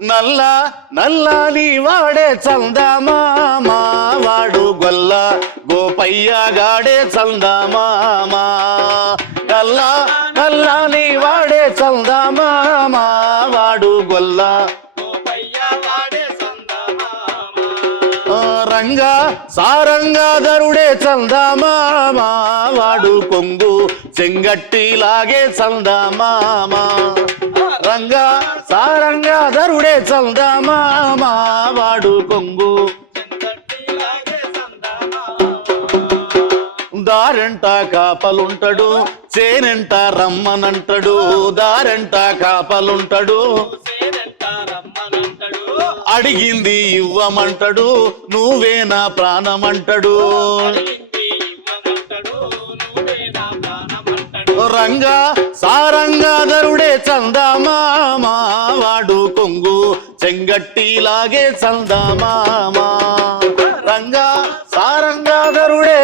నల్ల నల్లని వాడే చందమామా వాడు గొల్ల గోపయ్య గాడే చందమామా నల్ల నల్లని వాడే చందమామా వాడు గొల్ల రంగా సారంగాధరుడే చందమామా వాడు కొంగు చెంగట్టిలాగే చందమామా రంగా సారంగాధరుడే చందమామా వాడు కొంగు దారెంట కాపలుంటాడు చేనెంట రమ్మనంటాడు దారెంట కాపలుంటాడు అడిగింది ఇవ్వమంటాడు నువ్వే నా ప్రాణమంటాడు రంగా సారంగాధరుడే చందమామా వాడు కొంగు చెంగట్టిలాగే చందమామా రంగా సారంగాధరుడే